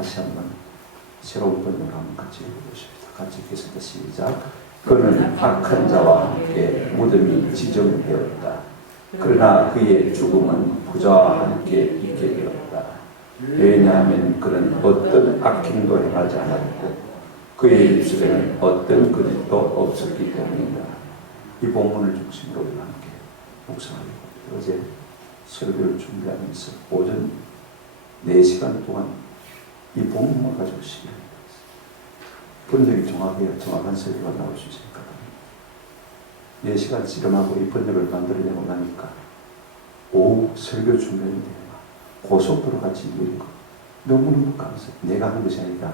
다시 한번 새로운 번역을 한번 같이 읽어보십시다. 같이 읽겠습니다. 시작. 그는 악한 자와 함께 무덤이 지정되었다. 그러나 그의 죽음은 부자와 함께 있게 되었다. 왜냐하면 그는 어떤 악행도 행하지 않았고 그의 입술에는 어떤 거짓도 없었기 때문이다. 이 본문을 중심으로 우리가 함께 묵상하려고 합니다. 어제 설교를 준비하면서 오전 4시간 동안 이 본문만 가지고 시간을 번역이 정확한 설교가 나올 수 있으니까 4시간 씨름하고 이 번역을 만들어내고 나니까 오후 설교 준비하는데 고속도로 같이 이루고 너무너무 감사해요. 내가 하는 것이 아니라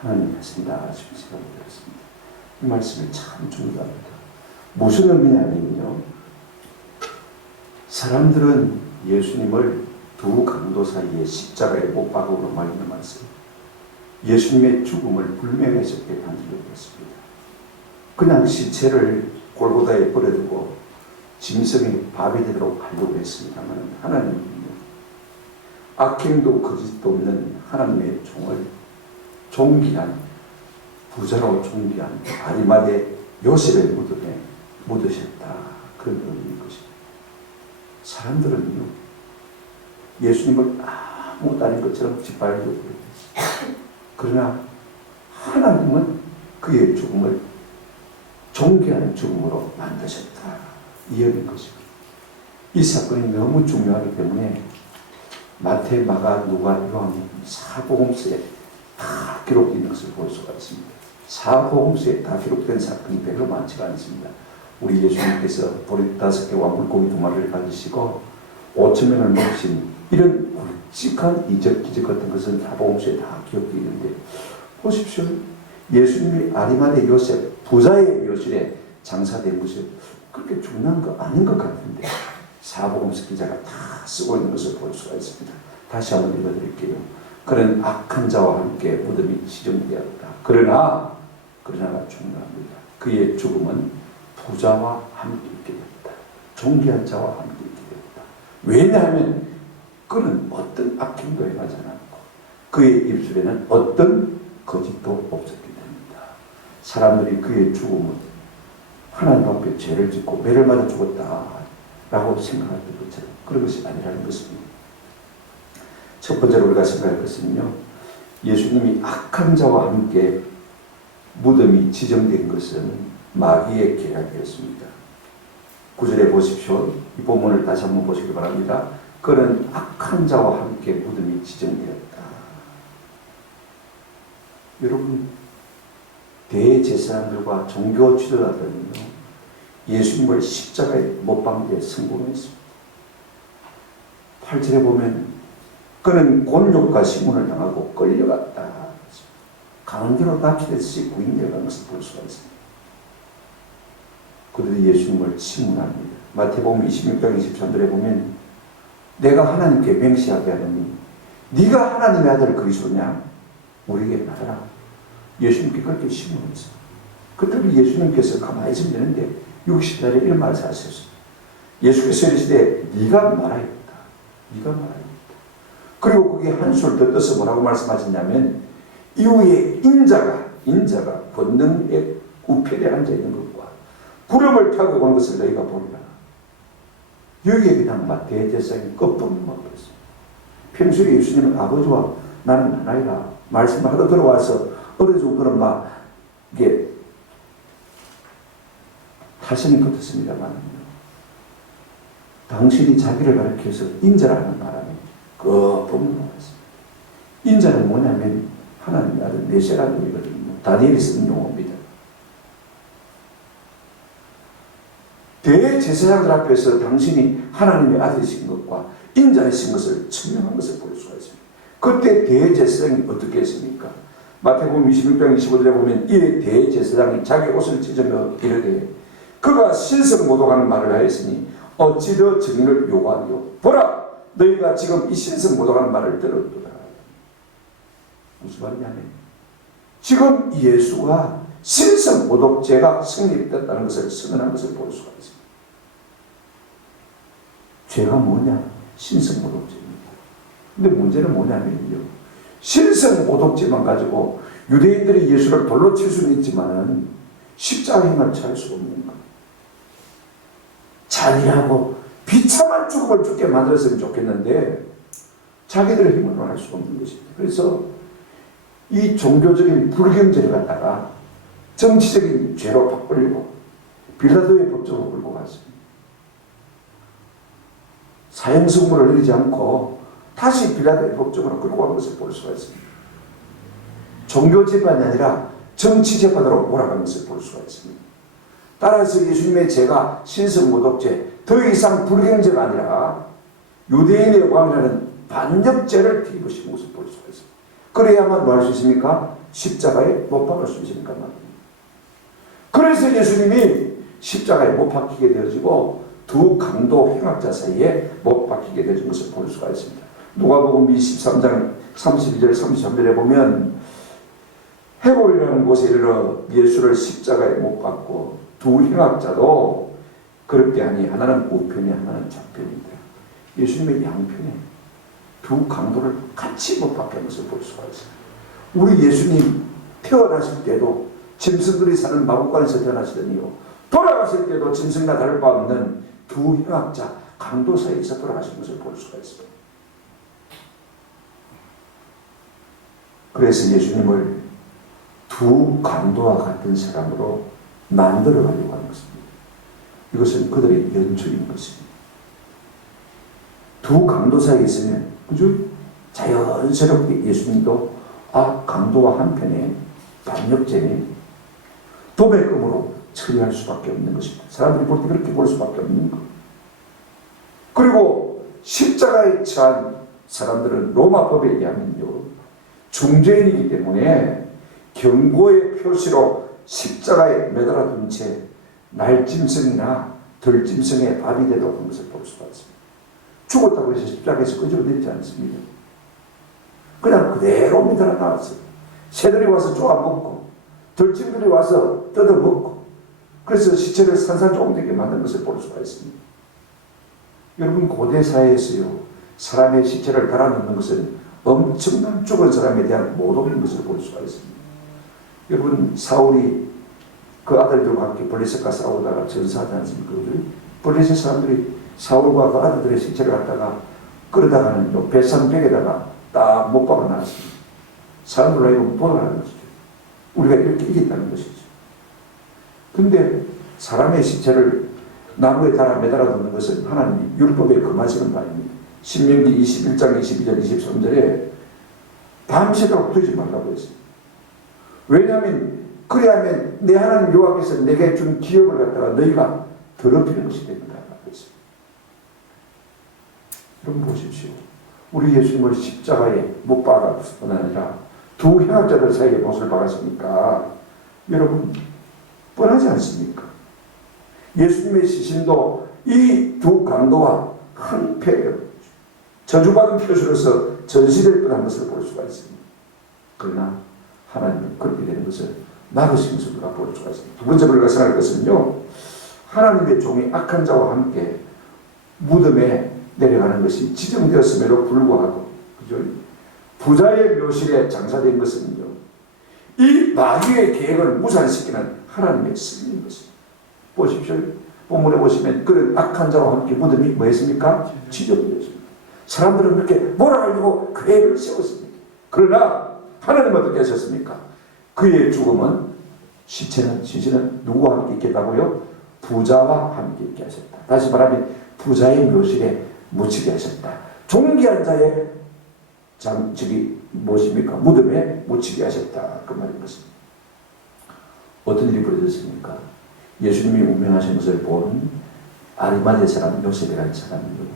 하나님이 하신다 싶은 생각이 들었습니다. 이 말씀이 참 중요합니다. 무슨 의미냐면요, 사람들은 예수님을 두 강도 사이에 십자가에 못 박음으로 말미암았어요. 예수님의 죽음을 불명예스럽게 만들려고 했습니다. 그냥 시체를 골고다에 버려두고 짐승이 밥이 되도록 하려고 했습니다만 하나님은요, 악행도 거짓도 없는 하나님의 종을 존귀한 부자로 존귀한 아리마대 요셉의 무덤에 묻으셨다. 그런 의미인 것입니다. 사람들은요, 예수님을 아무것도 아닌 것처럼 짓밟으려고 그래요. 그러나 하나님은 그의 죽음을 존귀하는 죽음으로 만드셨다. 이 의미인 것입니다. 이 사건이 너무 중요하기 때문에 마태, 마가, 누가, 요한 사복음서에 다 기록된 것을 볼 수가 있습니다. 사복음서에 다 기록된 사건이 별로 많지가 않습니다. 우리 예수님께서 보리 5개와 물고기 2마리를 가지시고 5,000명을 먹으신 이런 굵직한 이적, 기적 같은 것은 사복음서에 다 기록되어 있는데 보십시오. 예수님이 아리마대 요셉, 부자의 요실에 장사된 것이 그렇게 중요한 거 아닌 것 같은데 사복음서 기자가 다 쓰고 있는 것을 볼 수가 있습니다. 다시 한번 읽어드릴게요. 그는 악한 자와 함께 무덤이 지정되었다. 그러나가 중요합니다. 그의 죽음은 부자와 함께 있게 됐다. 존귀한 자와 함께 있게 됐다. 왜냐하면 그는 어떤 악행도 행하지 않았고 그의 입술에는 어떤 거짓도 없었기 때문이다. 사람들이 그의 죽음은 하나님 앞에 죄를 짓고 매를 맞아 죽었다 라고 생각할 것처럼 그런 것이 아니라는 것입니다. 첫 번째로 우리가 생각할 것은요, 예수님이 악한 자와 함께 무덤이 지정된 것은 마귀의 계략이었습니다. 9절에 보십시오. 이 본문을 다시 한번 보시기 바랍니다. 그는 악한 자와 함께 무덤이 지정되었다. 여러분, 대제사장들과 종교 지도자들은요, 예수님을 십자가에 못 박는 데 성공했습니다. 8절에 보면 그는 곤욕과 시문을 당하고 끌려갔다. 가운데로 납치됐듯이 구인되어간 것을 볼 수가 있습니다. 그들이 예수님을 침문합니다. 마태복음 26장 23절에 보면 내가 하나님께 맹세하게 하느니 네가 하나님의 아들 그리스도냐? 우리에게 말하라. 예수님께 그렇게 침문했어요. 그때는 예수님께서 가만히 있으면 되는데 60달에 이런 말을 하셨어요. 예수께서 이르시되 네가 말하였다. 네가 말하였다. 그리고 그게 한술 더 떠서 뭐라고 말씀하셨냐면 이후에 인자가 권능의 우편에 앉아있는 것과 구름을 타고 간 것을 너희가 보리라. 여기에 그냥 대제사장이 끝부분만 그랬어요. 평소에 예수님은 아버지와 나는 하나이라 말씀을 하다 들어와서 어느 정도는 이게 타선이 끝었습니다만 당신이 자기를 가리켜서 인자라는 바람에 그 부분을 말했습니다. 인자는 뭐냐면 하나님의 아들 메시아라는 의미거든요. 다니엘이 쓰는 용어입니다. 대제사장들 앞에서 당신이 하나님의 아들이신 것과 인자이신 것을 증명한 것을 볼 수가 있습니다. 그때 대제사장이 어떻게 했습니까? 마태복음 26장 25절에 보면 이 대제사장이 자기 옷을 찢으며 이르되 그가 신성모독하는 말을 하였으니 어찌 더 증인을 요구하리요? 보라! 너희가 지금 이 신성모독하는 말을 들었도다. 무슨 말이냐면 지금 예수가 신성모독죄가 성립됐다는 것을 선언한 것을 볼 수가 있습니다. 죄가 뭐냐? 신성모독죄입니다. 근데 문제는 뭐냐면요, 신성 모독죄만 가지고 유대인들이 예수를 돌로 칠 수는 있지만은 십자가 행을 취할 수가 없는 거예요. 잔인하고 비참한 죽음을 죽게 만들었으면 좋겠는데 자기들의 힘으로는 할 수가 없는 것입니다. 그래서 이 종교적인 불경제를 갖다가 정치적인 죄로 바꾸려고 빌라도의 법정으로 끌고 갔습니다. 사형선고를 내리지 않고 다시 빌라도의 법정으로 끌고 간 것을 볼 수가 있습니다. 종교재판이 아니라 정치재판으로 몰아간 것을 볼 수가 있습니다. 따라서 예수님의 죄가 신성모독죄, 더 이상 불경죄가 아니라 유대인의 왕이라는 반역죄를 뒤집으신 것을 볼 수가 있습니다. 그래야만 뭐 할 수 있습니까? 십자가에 못 박을 수 있습니까? 그래서 예수님이 십자가에 못 박히게 되어지고 두 강도 행악자 사이에 못 박히게 되어진 것을 볼 수가 있습니다. 누가복음 23장 32절 33절에 보면 헤볼이라는 곳에 이르러 예수를 십자가에 못 박고 두 행악자도 그렇게 하니 하나는 우편이 하나는 좌편인데 예수님의 양편에 두 강도를 같이 못 박힌 것을 볼 수가 있어요. 우리 예수님 태어나실 때도 짐승들이 사는 마구간에서 태어나시더니요, 돌아가실 때도 짐승과 다를 바 없는 두 행악자 강도 사이에서 돌아가신 것을 볼 수가 있습니다. 그래서 예수님을 두 강도와 같은 사람으로 만들어 가려고 하는 것입니다. 이것은 그들의 연출인 것입니다. 두 강도 사이에 있으면 그죠? 자연스럽게 예수님도 강도와 한편에 반역죄네, 도배금으로 처리할 수밖에 없는 것입니다. 사람들이 볼 때 그렇게 볼 수밖에 없는 것. 그리고 십자가에 처한 사람들은 로마법에 의하면요, 중죄인이기 때문에 경고의 표시로 십자가에 매달아 둔 채 날짐승이나 들짐승의 밥이 되도록 한 것을 볼 수가 있습니다. 죽었다고 해서 십자가에서 끄집어내지 않습니다. 그냥 그대로 매달아 나왔어요. 새들이 와서 쪼아먹고 들짐들이 와서 뜯어먹고, 그래서 시체를 산산조각되게 만든 것을 볼 수가 있습니다. 여러분, 고대 사회에서요, 사람의 시체를 달아놓는 것은 엄청난 죽은 사람에 대한 모독인 것을 볼 수가 있습니다. 여러분, 사울이 그 아들들과 함께 블레셋과 싸우다가 전사하지 않습니까? 블레셋 사람들이 사울과 그 아들들의 시체를 갖다가 끌어다가는 뱃산벽에다가 딱 못 박아 놨습니다. 사람들로 하여금 보라는 것이죠. 우리가 이렇게 이겼다는 것이죠. 근데 사람의 시체를 나무에 달아 매달아 두는 것은 하나님이 율법에 금하시는 바입니다. 신명기 21장 22절 23절에 밤새도록 두지 말라고 했습니다. 왜냐하면 그래야면 내 하나님 여호와께서 내게 준 기업을 갖다가 너희가 더럽히는 것이 됩니다. 여러분 보십시오. 우리 예수님을 십자가에 못 박을 뿐 아니라 두 행악자들 사이에 못을 박았으니까 여러분 뻔하지 않습니까? 예수님의 시신도 이 두 강도와 한패 저주받은 표시로서 전시될 뻔한 것을 볼 수가 있습니다. 그러나 하나님은 그렇게 되는 것을 막으신 것을 우리가 볼 수가 있습니다. 두 번째 우리가 생각할 것은요, 하나님의 종이 악한 자와 함께 무덤에 내려가는 것이 지정되었음에도 불구하고, 그죠? 부자의 묘실에 장사된 것은요, 이 마귀의 계획을 무산시키는 하나님의 승리인 것입니다. 보십시오. 본문에 보시면 그런 악한 자와 함께 무덤이 뭐 했습니까? 지정되었습니다. 사람들은 그렇게 몰아가려고 계획을 세웠습니다. 그러나 하나님은 어떻게 하셨습니까? 그의 죽음은 시신은 누구와 함께 있겠다고요? 부자와 함께 있게 하셨다. 다시 말하면 부자의 묘실에 묻히게 하셨다. 존귀한 자의 무엇입니까? 무덤에 묻히게 하셨다. 그 말인 것입니다. 어떤 일이 벌어졌습니까? 예수님이 운명하신 것을 본 아리마대 사람 요셉이라는 사람이요,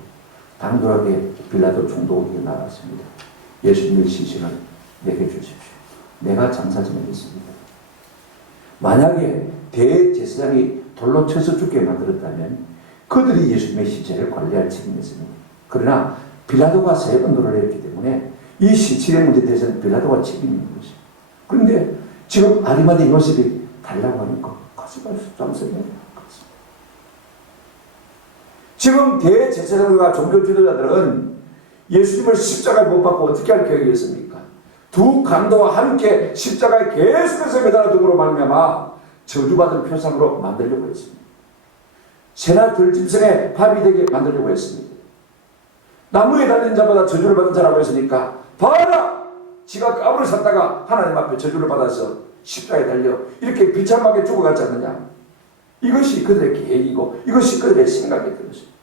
당돌하게 빌라도 총독에게 나왔습니다. 예수님의 시신을 내게 주십시오. 내가 장사 좀 하겠습니다. 만약에 대제사장이 돌로 쳐서 죽게 만들었다면 그들이 예수님의 시체를 관리할 책임이 있습니다. 그러나 빌라도가 3번 노래했기 때문에 이 시체의 문제에 대해서는 빌라도가 책임이 있는 것이죠. 그런데 지금 아리마대 요셉이 달라고 하니까 가져갈 수 없잖아요. 지금 대제사장과 종교 지도자들은 예수님을 십자가에 못 박고 어떻게 할 계획이었습니까? 두 강도와 함께 십자가에 계속해서 매달아 둠으로 말미암아 저주받은 표상으로 만들려고 했습니다. 새나 들짐승의 밥이 되게 만들려고 했습니다. 나무에 달린 자보다 저주를 받은 자라고 했으니까 봐라! 지가 까불을 샀다가 하나님 앞에 저주를 받아서 십자가에 달려 이렇게 비참하게 죽어갔지 않느냐. 이것이 그들의 계획이고 이것이 그들의 생각이었던 것입니다.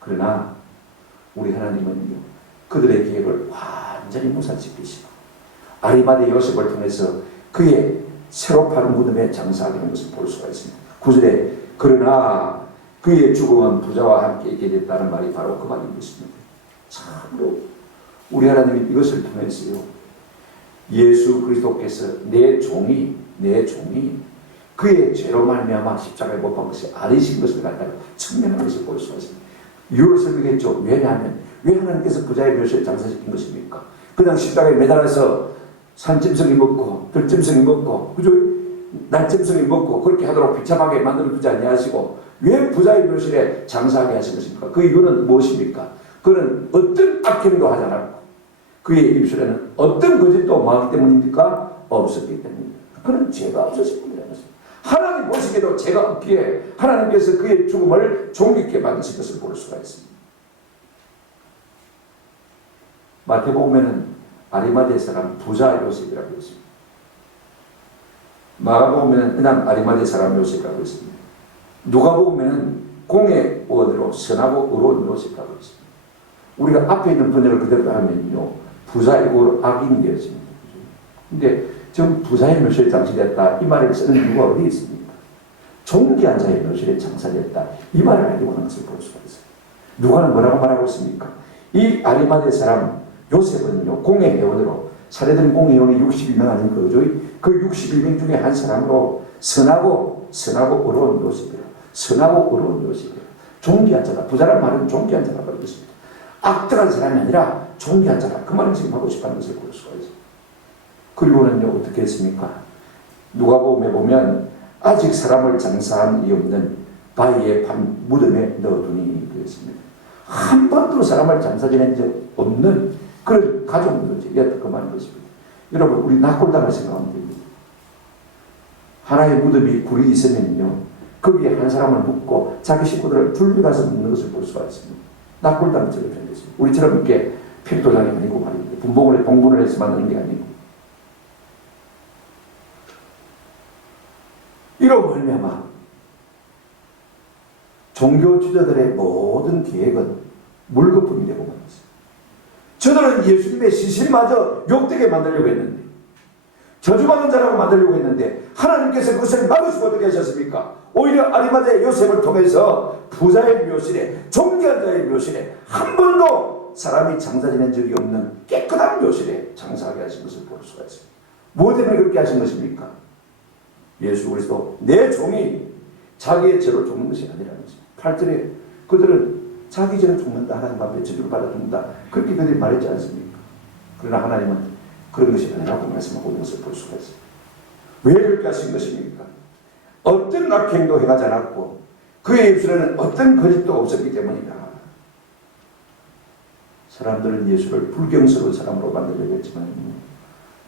그러나 우리 하나님은요, 그들의 계획을 완전히 무산시키시고 아리마대 요셉을 통해서 그의 새로 파는 무덤에 장사하게 된 것을 볼 수가 있습니다. 9절에 그러나 그의 죽음은 부자와 함께 있게 됐다는 말이 바로 그 말인 것입니다. 참으로 우리 하나님이 이것을 통해서요, 예수 그리스도께서 내 종이 그의 죄로 말미암아 십자가에 못 박은 것이 아니신 것을 갖다가 증명한 것을 볼 수가 있습니다. 이유를 설명했죠. 왜냐하면 왜 하나님께서 부자의 묘시를 장사시킨 것입니까? 그냥 십자가에 매달아서 산짐승이 먹고 들짐승이 먹고 그죠? 날짐승이 먹고 그렇게 하도록 비참하게 만들어두지 아니하시고 왜 부자의 묘실에 장사하게 하신 것입니까? 그 이유는 무엇입니까? 그는 어떤 악행도 하지 않았고 그의 입술에는 어떤 거짓도 뭐하기 때문입니까? 없었기 때문입니다. 그는 죄가 없으신 분이라는 것입니다. 하나님 보시기에도 죄가 없기에 하나님께서 그의 죽음을 존귀케 만드신 것을 볼 수가 있습니다. 마태복음에는 아리마대 사람 부자 요셉이라고 했습니다. 마가복음에는 그냥 아리마대 사람 요셉이라고 했습니다. 누가복음에는 공의 원으로 선하고 의로운 요셉이라고 했습니다. 우리가 앞에 있는 번역을 그대로 하면요, 부자이고 악인이 되었습니다. 근데 지금 부자의 묘실에 장사됐다 이 말을 쓰는 이유가 어디 있습니까? 존귀한 자의 묘실에 장사됐다 이 말을 가지고 하는 것을 볼 수가 있어요. 누가는 뭐라고 말하고 있습니까? 이 아리마대 사람 요셉은요, 공의 회원으로 사례된 공의 회원이 62명 아닌 거죠. 그 61명 중에 한 사람으로 선하고 의로운 요셉이라. 선하고 의로운 요셉이라. 존귀한 자다. 부자란 말은 존귀한 자라고 하겠습니다. 악덕한 사람이 아니라 존귀한 자다. 그 말을 지금 하고 싶어하는 것을 볼 수가 있어요. 그리고는요, 어떻게 했습니까? 누가복음에 보면 아직 사람을 장사한 이 없는 바위에 판 무덤에 넣어두니 그랬습니다. 한 번도 사람을 장사 지낸 적 없는 그런 가족 문제였던 그 말인 것입니다. 여러분, 우리 낙골당을 생각하면 됩니다. 하나의 무덤이 굴이 있으면요, 거기에 한 사람을 묻고 자기 식구들을 둘러 가서 묻는 것을 볼 수가 있습니다. 낙골당처럼 생겼습니다. 우리처럼 이렇게 필도장이 아니고 말입니다. 봉분을 해서 만드는 게 아니고. 이로 말미암아 종교 지도자들의 모든 계획은 물거품이 되고 말았어요. 저들은 예수님의 시신마저 욕되게 만들려고 했는데, 저주받은 자라고 만들려고 했는데 하나님께서 그것을 막으시고 어떻게 하셨습니까? 오히려 아리마대 요셉을 통해서 부자의 묘실에, 존귀한 자의 묘실에, 한 번도 사람이 장사 지낸 적이 없는 깨끗한 묘실에 장사하게 하신 것을 볼 수가 있습니다. 무엇 때문에 그렇게 하신 것입니까? 예수 그리스도 내 종이 자기의 죄로 죽는 것이 아니라는 것입니다. 8절에 그들은 자기 죄로 죽는다, 하나님 앞에 저주를 받아 죽는다, 그렇게 그들이 말했지 않습니까? 그러나 하나님은 그런 것이 아니라고 말씀하고 있는 것을 볼 수가 있어요. 왜 그렇게 하신 것입니까? 어떤 악행도 행하지 않았고 그의 입술에는 어떤 거짓도 없었기 때문이다. 사람들은 예수를 불경스러운 사람으로 만들려고 했지만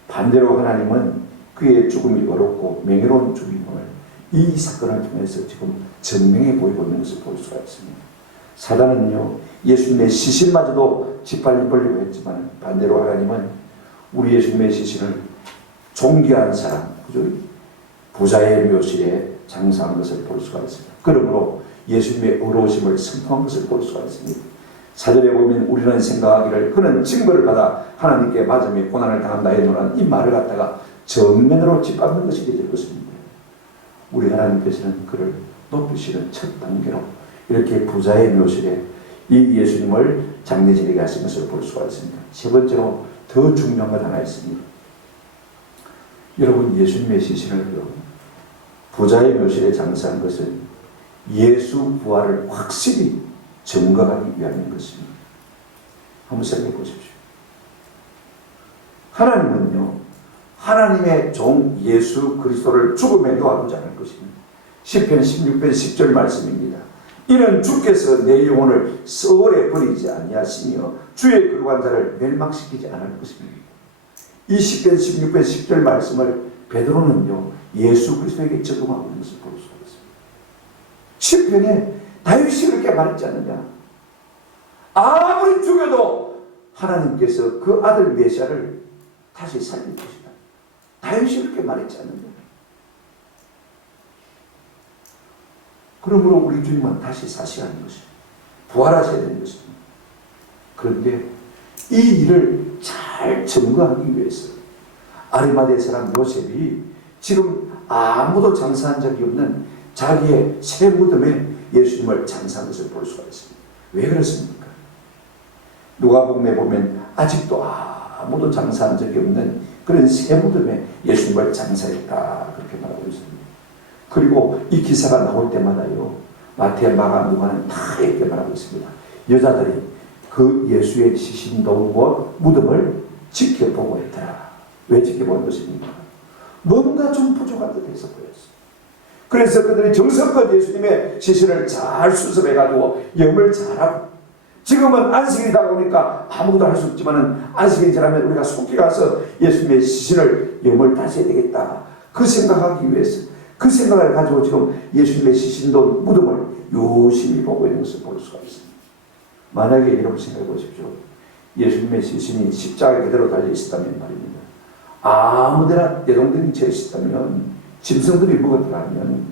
반대로 하나님은 그의 죽음이 어렵고 명예로운 죽음을 이 사건을 통해서 지금 증명해 보이고 있는 것을 볼 수가 있습니다. 사단은요, 예수님의 시신마저도 짓밟아 버리려고 했지만 반대로 하나님은 우리 예수님의 시신을 존귀한 사람, 그죠? 부자의 묘실에 장사한 것을 볼 수가 있습니다. 그러므로 예수님의 의로우심을 선포한 것을 볼 수가 있습니다. 사절에 보면 우리는 생각하기를 그는 징벌을 받아 하나님께 맞으며 고난을 당한다 해놓은 이 말을 갖다가 정면으로 짓밟는 것이 되질 것입니다. 우리 하나님께서는 그를 높이시는 첫 단계로 이렇게 부자의 묘실에 이 예수님을 장례 지내게 하신 것을 볼 수가 있습니다. 세 번째로 더 중요한 것 하나 있습니다. 여러분, 예수님의 시신을요, 부자의 묘실에 장사한 것은 예수 부활을 확실히 증거하기 위함인 것입니다. 한번 생각해 보십시오. 하나님은요, 하나님의 종 예수 그리스도를 죽음에 놓아두지 않을 것입니다. 시편 16편 10절 말씀입니다. 이는 주께서 내 영혼을 썩어에 버리지 아니하시며 주의 거룩한 자를 멸망시키지 않을 것입니다. 20편 16편 10절 말씀을 베드로는요 예수 그리스도에게 적용하고 있는 것을 볼 수가 있습니다. 10편에 다윗이 그렇게 말했지 않느냐. 아무리 죽여도 하나님께서 그 아들 메시아를 다시 살릴 것이다. 다윗이 그렇게 말했지 않느냐. 그러므로 우리 주님은 다시 사시하는 것입니다. 부활하셔야 되는 것입니다. 그런데 이 일을 잘 증거하기 위해서 아리마대 사람 요셉이 지금 아무도 장사한 적이 없는 자기의 새 무덤에 예수님을 장사한 것을 볼 수가 있습니다. 왜 그렇습니까? 누가복음에 보면 아직도 아무도 장사한 적이 없는 그런 새 무덤에 예수님을 장사했다 그렇게 말하고 있습니다. 그리고 이 기사가 나올 때마다요 마태, 마가, 누가는 다 이렇게 말하고 있습니다. 여자들이 그 예수의 시신도와 무덤을 지켜보고 있더라. 왜 지켜보는 것입니까? 뭔가 좀 부족한 듯해서 보였어요. 그래서 그들이 정성껏 예수님의 시신을 잘 수습해가지고 염을 잘하고, 지금은 안식일이 다가오니까 아무것도 할 수 없지만 안식일이 지나면 우리가 속히 가서 예수님의 시신을 염을 다시 해야 되겠다 그 생각하기 위해서, 그 생각을 가지고 지금 예수님의 시신도 무덤을 유심히 보고 있는 것을 볼 수가 있습니다. 만약에 여러분 생각해 보십시오. 예수님의 시신이 십자가에 그대로 달려 있었다면 말입니다. 아무데나 내동댕이 채 있었다면, 짐승들이 먹었더라면,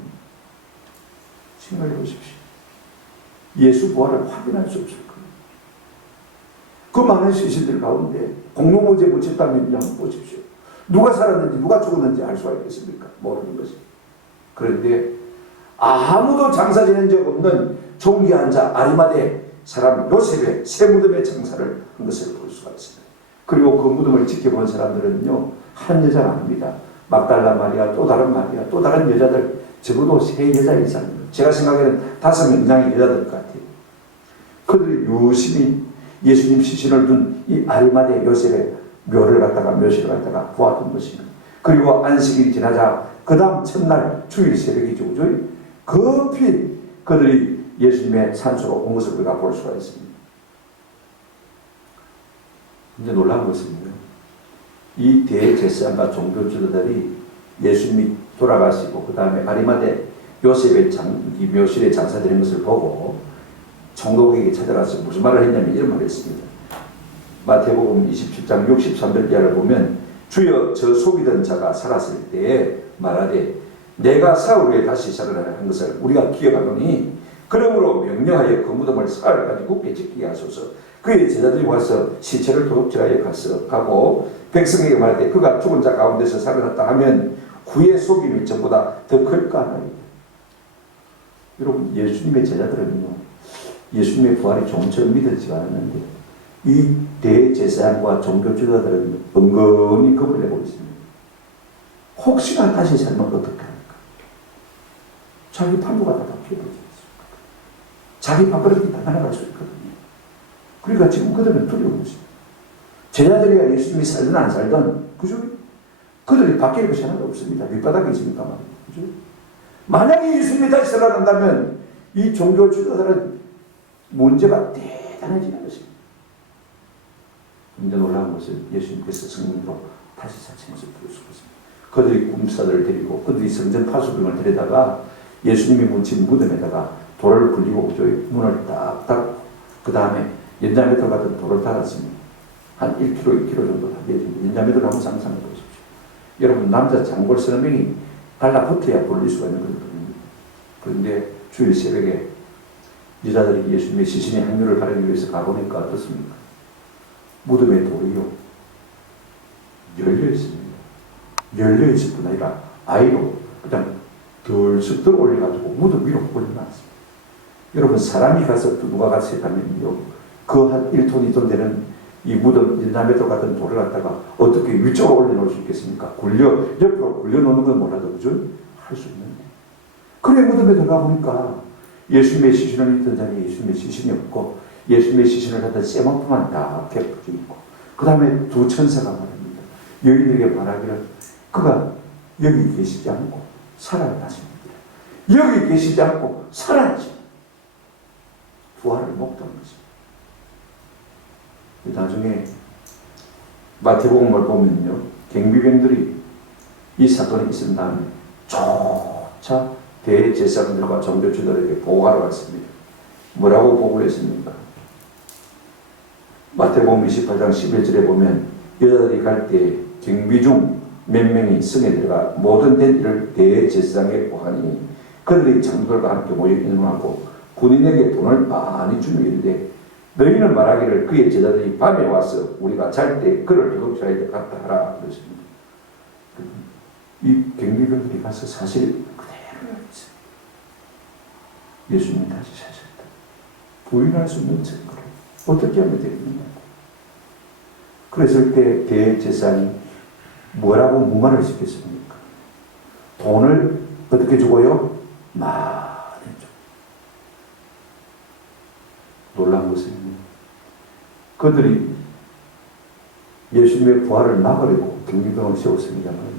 생각해 보십시오. 예수 부활을 확인할 수 없을 거예요. 그 많은 시신들 가운데 공로무지에 묻혔다면 한번 보십시오. 누가 살았는지 누가 죽었는지 알 수가 있겠습니까? 모르는 것이. 그런데 아무도 장사 지낸 적 없는 존귀한 자 아리마대 사람 요셉의 새 무덤의 장사를 한 것을 볼 수가 있습니다. 그리고 그 무덤을 지켜본 사람들은요 한 여자가 아닙니다. 막달라 마리아, 또 다른 마리아, 또 다른 여자들, 적어도 3여자 이상입니다. 제가 생각에는 5명 이상의 여자들 같아요. 그들이 유심히 예수님 시신을 둔 이 아리마대 요셉의 묘를 갖다가 묘실을 갖다가 보았던 것입니다. 그리고 안식일이 지나자 그 다음 첫날 주일 새벽이죠. 급히 그들이 예수님의 산소로 온 것을 우리가 볼 수가 있습니다. 근데 놀라운 것은요, 이 대제사장과 종교 지도자들이 예수님이 돌아가시고 그 다음에 아리마대 요셉의 이 묘실에 장사되는 것을 보고 총독에게 찾아가서 무슨 말을 했냐면 이런 말을 했습니다. 마태복음 27장 63절 이하를 보면, 주여 저 속이던 자가 살았을 때에 말하되 내가 사흘 후에 다시 살아나라 한 것을 우리가 기억하노니, 그러므로 명령하여 그 무덤을 사흘까지 굳게 지키게 하소서. 그의 제자들이 와서 시체를 도둑질하여 가고 백성에게 말하되 그가 죽은 자 가운데서 살아났다 하면 그의 속임이 전보다 더 클까 하나이다. 여러분, 예수님의 제자들은요 예수님의 부활이 좀처럼 믿어지가 않았는데 이 대제사장과 종교 지도자들은 은근히 겁을 내고 있습니다. 혹시나 다시 살면 어떻게 합니까? 자기 판도가 다 바뀌어버리지 않습니까? 자기 밥그릇이 다 날아갈 수 있거든요. 그러니까 지금 그들은 두려운 것입니다. 제자들이 예수님이 살든 안 살든, 그죠? 그들이 바뀔 것이 하나도 없습니다. 밑바닥에 있으니까 말이죠. 그죠? 만약에 예수님이 다시 살아난다면 이 종교 지도자들은 문제가 대단해지는 것입니다. 근데 놀라운 것은 예수님께서 성령으로 다시 사신 것을 볼 수가 있습니다. 그들이 꿈사들을 데리고 그들이 성전 파수병을 데려다가 예수님이 묻힌 무덤에다가 돌을 굴리고 문을 딱딱, 그 다음에 연자매돌 같은 돌을 달았습니다. 한 1km, 2km 정도 달려집니다. 연자매돌을 한번 상상해 보십시오. 여러분, 남자 장골 3명이 달라붙어야 굴릴 수가 있는 거거든요. 그런데 주일 새벽에 여자들이 예수님의 시신의 행렬을 가리기 위해서 가보니까 어떻습니까? 무덤의 돌이요 열려 있습니다. 열려 있을 뿐 아니라 아이로 그냥 덜썩 들어 올려가지고 무덤 위로 올려놨습니다. 여러분, 사람이 가서 또 누가 가서 했다면요 그 한 1톤, 2톤 되는 이 무덤 연자매돌 같은 돌을 갖다가 어떻게 위쪽으로 올려놓을 수 있겠습니까? 옆으로 굴려놓는 건 몰라도 그죠? 할 수 있는데. 그래, 무덤에 들어가 보니까 예수님의 시신을 있던 자리에 예수님의 시신이 없고, 예수님의 시신을 갖다 쇠목표만 다 겹쳐 있고, 그 다음에 두 천사가 말합니다. 여인에게 말하기를 그가 여기 계시지 않고 살아나십니다. 여기 계시지 않고 살아나십니다. 부활을 목도한 것입니다. 나중에 마태복음을 보면요, 경비병들이 이 사건이 있은 다음에 조차 대제사장들과 종교주들에게 보고하러 왔습니다. 뭐라고 보고를 했습니까? 마태복음 28장 11절에 보면 여자들이 갈 때 경비 중 몇 명이 성에 들어가 모든 된 일을 대제사장에게 보하니 그들이 장로들과 함께 모여 인원하고 군인에게 돈을 많이 주며 이르되 너희는 말하기를 그의 제자들이 밤에 와서 우리가 잘 때 그를 해독시켜야 될 것 같다 하라 그랬습니다. 이 경비병들이 가서 사실 그대로 했어요. 예수님이 다시 사셨다. 부인할 수 없는 증거를 어떻게 하면 되겠느냐. 그랬을 때 대제사장이 뭐라고 무마를 시켰습니까? 돈을 어떻게 주고요? 많이 줘. 놀란 것은 그들이 예수님의 부활을 막으려고 경비병을 세웠습니다만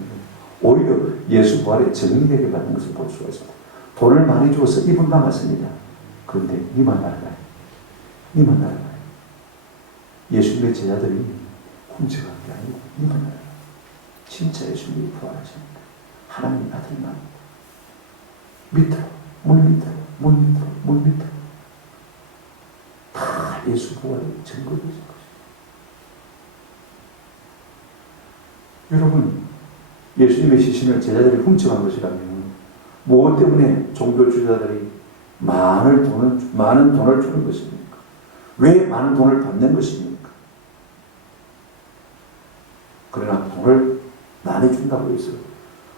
오히려 예수 부활의 정리되게 받는 것을 볼 수가 있습니다. 돈을 많이 주어서 입은 막았습니다. 그런데 니만 알아요. 니만 알아요. 예수님의 제자들이 훔쳐간 게 아니고 니만 알아요. 진짜 예수님이 부활하십니다. 하나님 아들만 밑으로 물 밑으로 물 밑으로 물 밑으로 다 예수 부활의 증거가 있을 것입니다. 여러분, 예수님의 시신을 제자들이 훔쳐간 것이라면 무엇 때문에 종교 주자들이 많은 돈을 주는 것입니까? 왜 많은 돈을 받는 것입니까? 그러나 돈을 많이 준다고 해서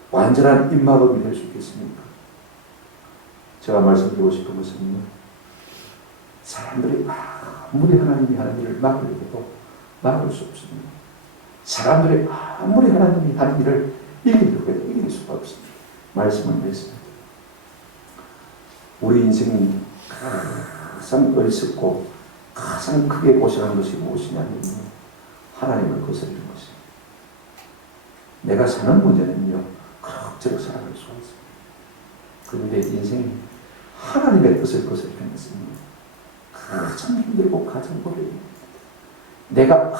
완전한 입막음이 될 수 있겠습니까? 제가 말씀드리고 싶은 것은요, 사람들이 아무리 하나님이 하는 일을 막으려고 해도 막을 수 없습니다. 사람들이 아무리 하나님이 하는 일을 이기려고 해도 이길 수가 없습니다. 말씀을 드렸습니다. 우리 인생이 가장 어리석고 가장 크게 고생하는 것이 무엇이냐면 하나님을 거스르는 것입니다. 내가 사는 문제는요, 그럭저럭 살아갈 수가 있습니다. 그런데 인생이 하나님의 뜻을 거스르는 것은 가장 힘들고 가장 어려워요. 내가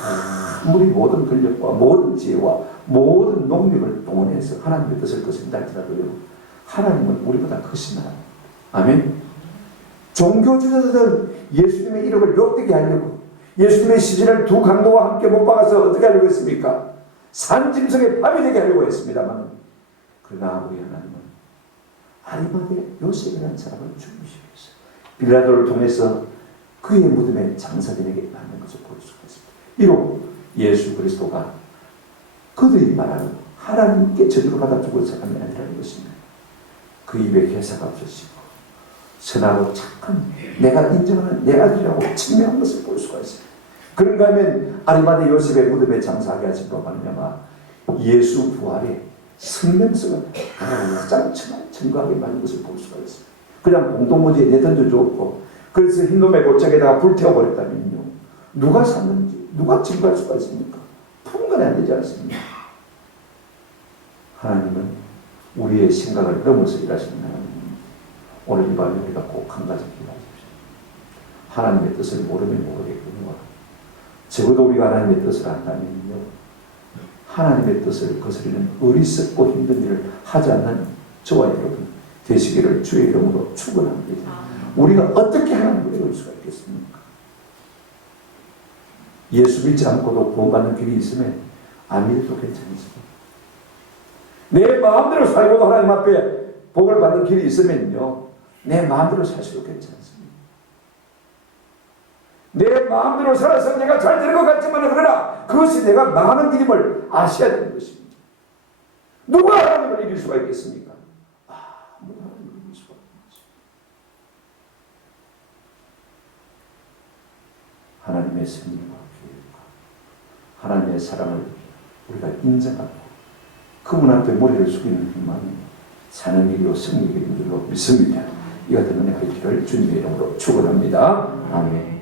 아무리 모든 근력과 모든 지혜와 모든 능력을 동원해서 하나님의 뜻을 거스른다 할지라도요, 하나님은 우리보다 크신 하나님. 아멘. 종교주자들은 예수님의 이름을 욕되게 하려고 예수님의 시신을 두 강도와 함께 못 박아서 어떻게 하려고 했습니까? 산짐승의 밥이 되게 하려고 했습니다만, 그러나 우리 하나님은 아리마대 요셉이라는 사람을 죽이시겠어요. 빌라도를 통해서 그의 무덤에 장사들에게 받는 것을 볼 수가 있습니다. 이로 예수 그리스도가 그들이 말하는 하나님께 저주를 받아 죽을 사람이 아니라는 것입니다. 그 입에 개사가 없으시고 선하고 착한 내가 인정하는 내 아들이라고 증명한 것을 볼 수가 있어요. 그런가 하면 아리마대 요셉의 무덤에 장사하게 하신 것 말미암아 예수 부활의 성명성을 가장 증거하게 만든 것을 볼 수가 있어요. 그냥 공동모지에 내던져 주었고 그래서 흰놈의 골짜기에다가 불태워버렸다면요, 누가 샀는지 누가 증거할 수가 있습니까? 통관이 안 되지 않습니까? 하나님은 우리의 생각을 넘어서 일하시는 하나님입니다. 오늘 이 밤에 우리가 꼭 한 가지 기도하십시오. 하나님의 뜻을 모르면 모르겠군요. 적어도 우리가 하나님의 뜻을 안다면요, 하나님의 뜻을 거스르는 어리석고 힘든 일을 하지 않는 저와 여러분 되시기를 주의 이름으로 축원합니다. 우리가 어떻게 하나님을 이룰 수가 있겠습니까? 예수 믿지 않고도 구원받는 길이 있으면 안 믿어도 괜찮습니다. 내 마음대로 살고도 하나님 앞에 복을 받는 길이 있으면요, 내 마음대로 사셔도 괜찮습니다. 내 마음대로 살아서 내가 잘 되는 것 같지만 그러나 그것이 내가 망하는 길임을 아셔야 되는 것입니다. 누가 하나님을 이길 수가 있겠습니까? 아무도 하나님을 이길 수가 없는 것입니다. 하나님의 승리와 기회와 하나님의 사랑을 우리가 인정하고 그분 앞에 머리를 숙이는 힘만이 사는 일이요 승리의 길인 줄로 믿습니다. 이 같은 은혜가 있기를 주님의 이름으로 축원합니다. 아멘.